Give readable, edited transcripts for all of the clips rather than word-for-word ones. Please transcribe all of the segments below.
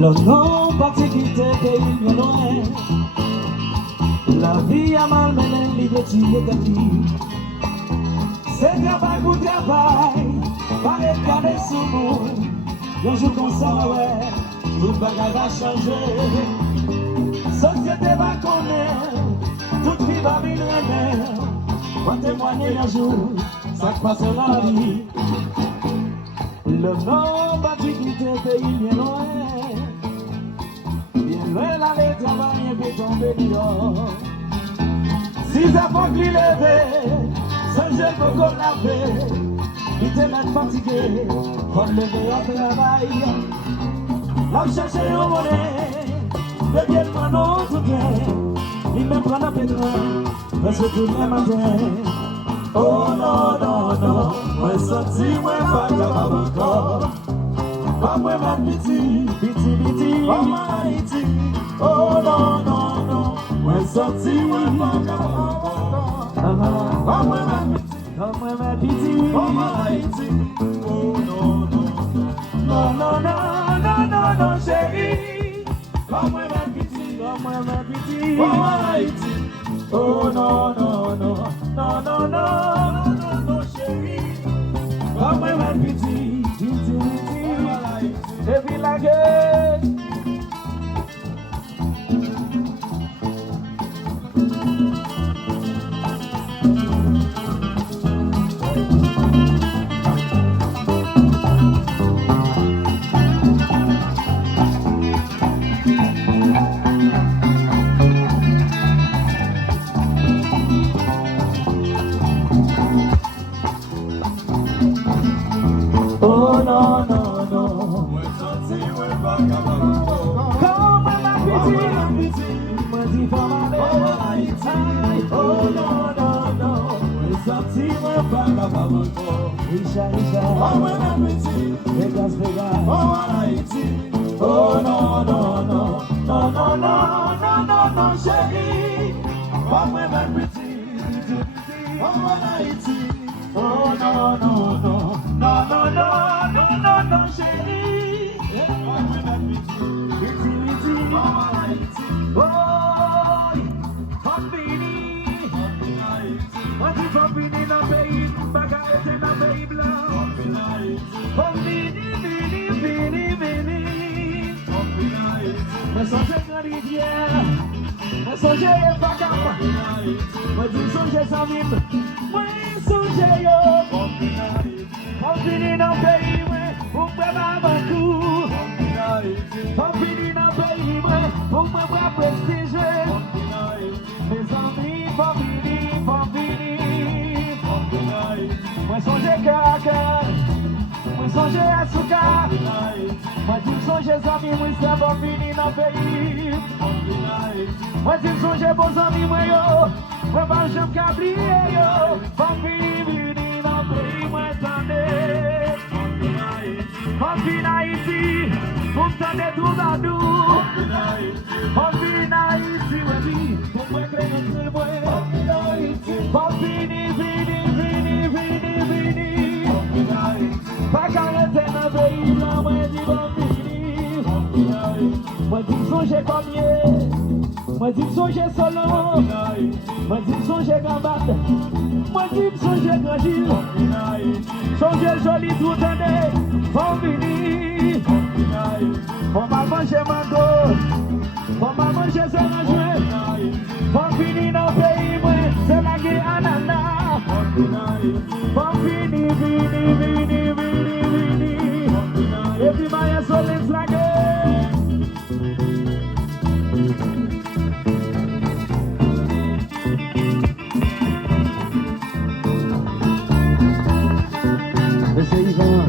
L'homme non parti quitter pays bien loin. La vie a malmené l'idée de ta vie. C'est travail pour travail, pas regarder sous nous. Un jour comme ça, ouais, tout bagage va changer. Société va connaître, toute vie va venir remettre. Va témoigner un jour, ça passe dans la vie. Le nom parti quitter pays bien loin. Bien loin l'aller travailler et tomber dehors. Si ça faut qu'il lève, sans gel pour qu'on lave. Il était même fatigué, pour lever au travail. Là où chercher une monnaie, le bien prend notre bien. Il me prend un pétrin, mais c'est tout le matin. Oh non, non, non, moi sorti, moi pas capable encore. Pas moi même petit, petit, pas moi Haïti. Oh non, non, non, moi sorti, moi pas capable encore. Pas moi même petit, pas moi même petit, pas moi Haïti. Oh non, non, non, non, non, non, non, non, chérie. Pas moi même petit, pas moi même petit, pas moi Haïti. Oh non, non, non, non, non, non, non, non, chérie. Pas moi même petit, petit, et puis la gueule. Oh non, non, non. Comme ma petite, moi dis pas ma Haïti. Oh non, non, non. Les sorties, moi pas capable encore. Richa, Richa. Oh ma petite, Vegas, Vegas. Oh Haïti. Oh non, non, non. Non, non, non, non, non, non, chérie. Oh ma petite, oh Haïti. Oh non, non, non. Non, non, non, non, non, non, chérie. Oh, Fambini. Moi dis Fambini dans le pays, bagarre c'est dans le pays blanc. Fambini, vini, vini, vini. Moi songe grand rivière, moi songe vagabond. Moi dis songe sans mime, moi songe yo. Fambini dans le pays, moi, pour me beaucoup. Fambini dans le pays, moi, pour me prestige. Mes amis, Fambini, Fambini. Moi songe cœur à cœur, moi songe à souka. Moi dis songe amis, moi c'est Fambini dans le pays. Moi dis songe beaux amis, moi yo, moi pas jamais qu'oublier yo. Fambini dans le pays, moi t'en Fambini Haïti, pour t'en tout dans nous. Fambini Haïti, oui, pour moi créer notre moi. Fambini, vini, vini, vini, vini. Pas qu'arrêter dans le pays, là, moi dis Fambini. Moi dis songer combien, moi dis songer solo. Moi dis songer gambade, moi dis songer grand Gilles. Songer joli tout année, Fambini. Faut pas manger mango, faut pas manger zéranjoué. Fambini dans le pays, moi, c'est la guerre ananas. Fambini, vini, vini, vini, vini. Et puis, Maya Solins la guerre. C'est Yvan.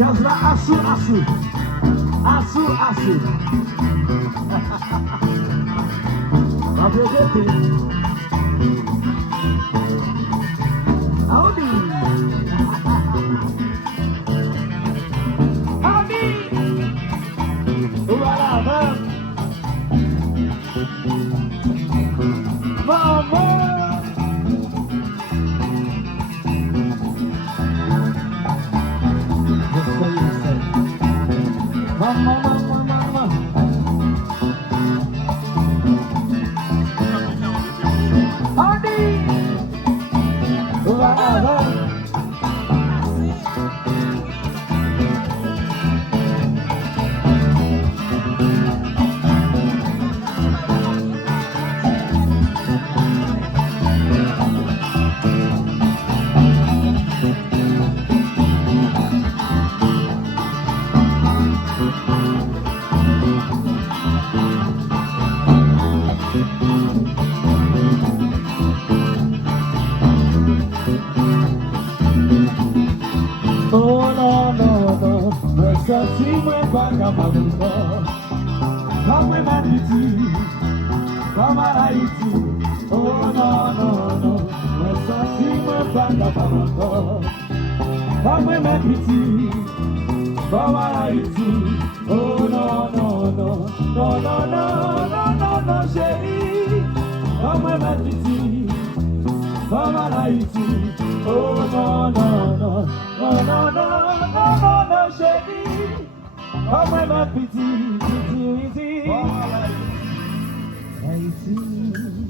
Just like asu. Abrogete. Howdy. Whatever. Mama. Mama. Howdy. Whatever. Oh no, Versace mwen baka mabuko. Kamwe maniti, kama Haiti. Oh no, Versace mwen baka mabuko. Kamwe maniti, kama Haiti. Oh no, chérie. Kamwe maniti, kama Haiti. Oh no, chérie. Come my pity, Haiti.